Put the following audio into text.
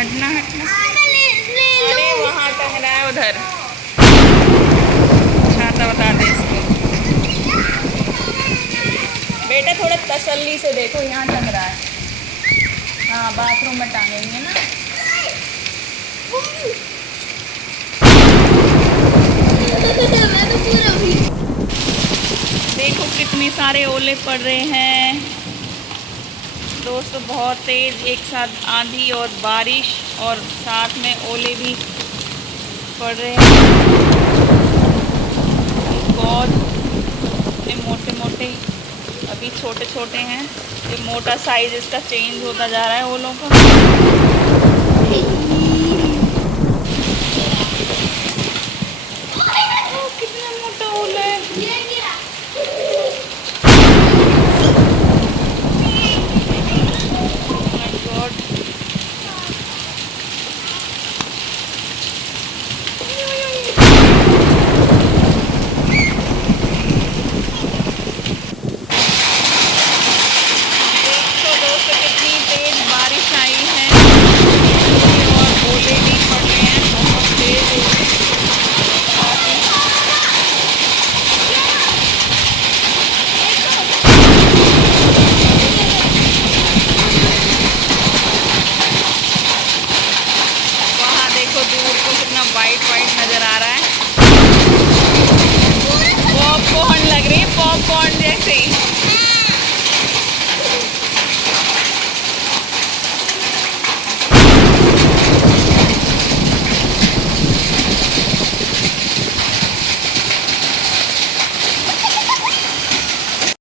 हटना हटना। अरे वहाँ टंग रहा है उधर, छाता बता दे इसको। बेटा थोड़ा तसल्ली से देखो, यहाँ टंग रहा है। हाँ बाथरूम में टांगेंगे ना। देखो कितने सारे ओले पड़ रहे हैं दोस्तों, बहुत तेज़ एक साथ आंधी और बारिश और साथ में ओले भी पड़ रहे हैं। बहुत मोटे मोटे, अभी छोटे छोटे हैं, ये मोटा साइज इसका चेंज होता जा रहा है ओलों का।